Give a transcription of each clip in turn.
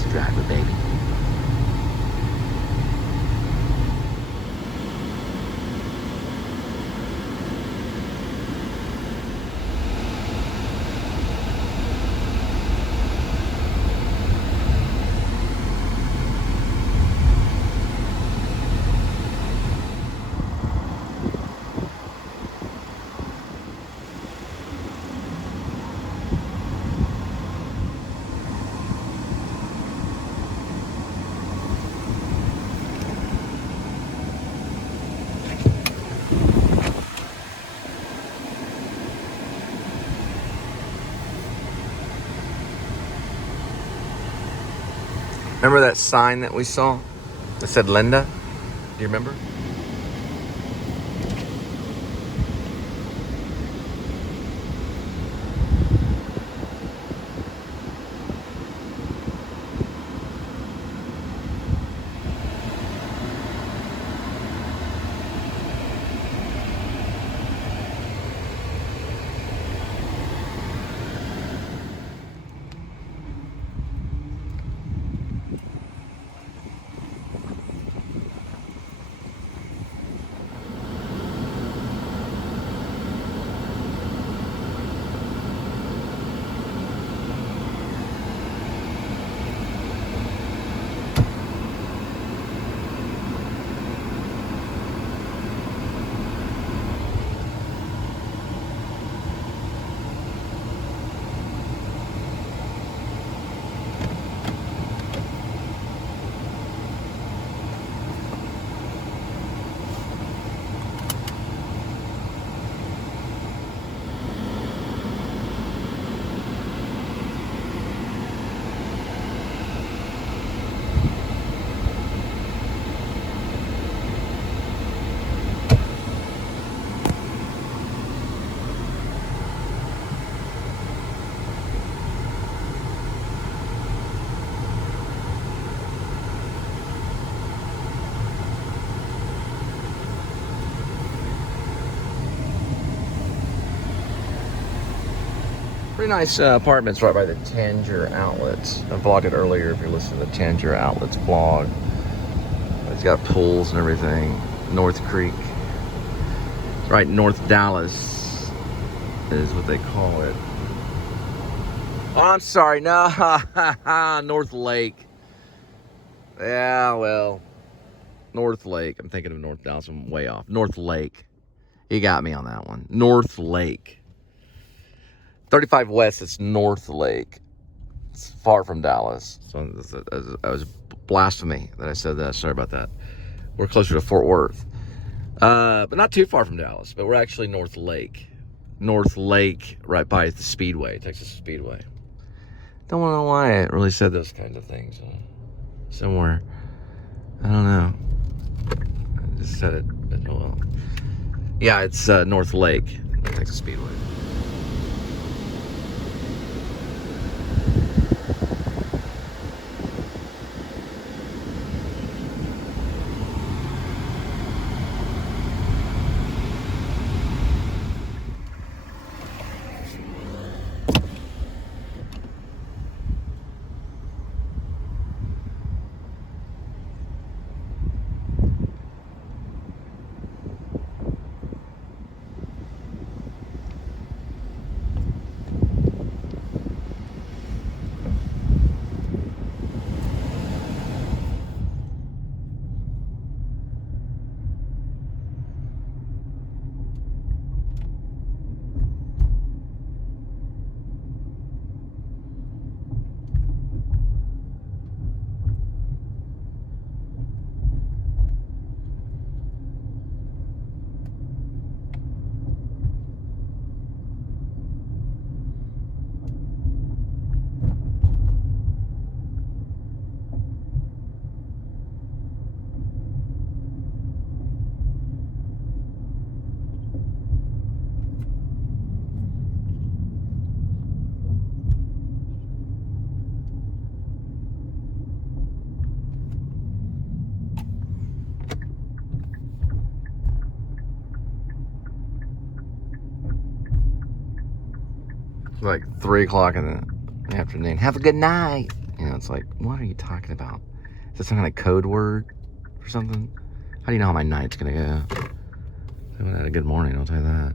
taxi driver, baby. Remember that sign that we saw that said Linda? Do you remember? Pretty nice apartments right by the Tangier Outlets. I vlogged it earlier if you're listening to the Tangier Outlets vlog. It's got pools and everything. North Creek. Right, North Dallas is what they call it. Oh, I'm sorry, no, North Lake. Yeah, well, North Lake. I'm thinking of North Dallas, I'm way off. North Lake. You got me on that one. North Lake. 35 West, it's North Lake. It's far from Dallas. So I was blasphemy that I said that. Sorry about that. We're closer to Fort Worth. But not too far from Dallas. But we're actually North Lake. North Lake, right by the Speedway, Texas Speedway. Don't know why I really said those kinds of things. Somewhere. I don't know. I just said it. But, oh well. Yeah, it's North Lake, Texas Speedway. Like 3 o'clock in the afternoon. Have a good night. It's like, what are you talking about? Is this some kind of code word or something? How do you know how my night's gonna go? I haven't had a good morning, I'll tell you that.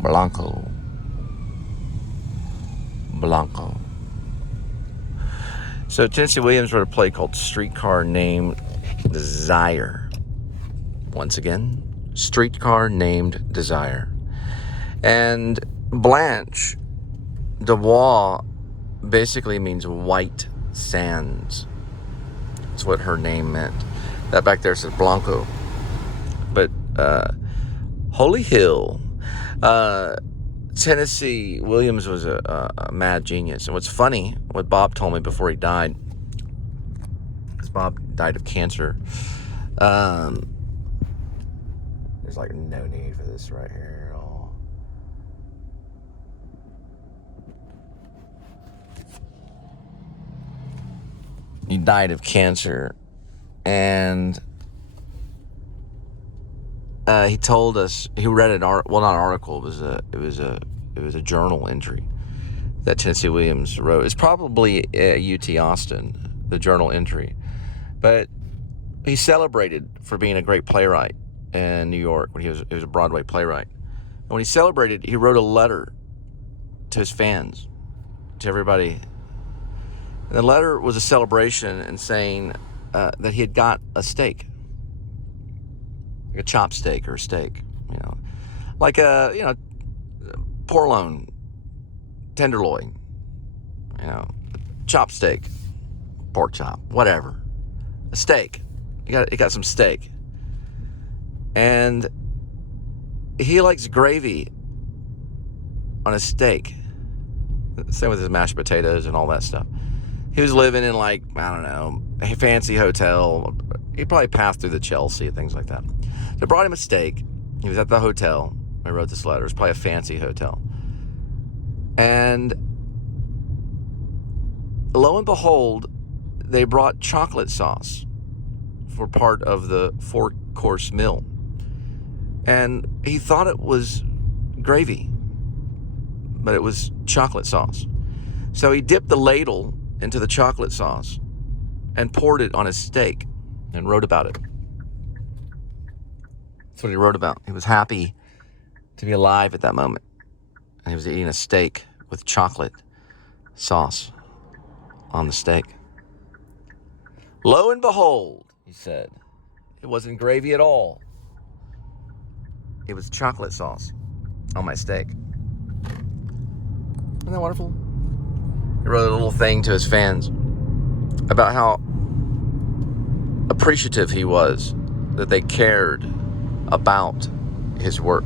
Blanco. So Tennessee Williams wrote a play called Streetcar Named Desire. Once again, Streetcar Named Desire. And Blanche Dubois basically means white sands. That's what her name meant. That back there says Blanco. But Holy Hill, Tennessee Williams was a mad genius. And what's funny, what Bob told me before he died, because Bob died of cancer. There's like no need for this right here at all. He died of cancer, and he told us, he read an not an article. It was a journal entry that Tennessee Williams wrote. It's probably UT Austin, the journal entry, but he celebrated for being a great playwright in New York when he was a Broadway playwright. And when he celebrated, he wrote a letter to his fans, to everybody. And the letter was a celebration and saying that he had got a steak. Like a chop steak or a steak, like a, porloin, tenderloin, chop steak, pork chop, whatever, a steak. You got some steak, and he likes gravy on a steak. Same with his mashed potatoes and all that stuff. He was living in a fancy hotel. He probably passed through the Chelsea and things like that. They brought him a steak. He was at the hotel when he wrote this letter. It was probably a fancy hotel. And lo and behold, they brought chocolate sauce for part of the 4-course meal. And he thought it was gravy. but it was chocolate sauce. So he dipped the ladle into the chocolate sauce and poured it on his steak and wrote about it. That's what he wrote about. He was happy to be alive at that moment. And he was eating a steak with chocolate sauce on the steak. Lo and behold, he said, it wasn't gravy at all. It was chocolate sauce on my steak. Isn't that wonderful? He wrote a little thing to his fans about how appreciative he was that they cared about his work.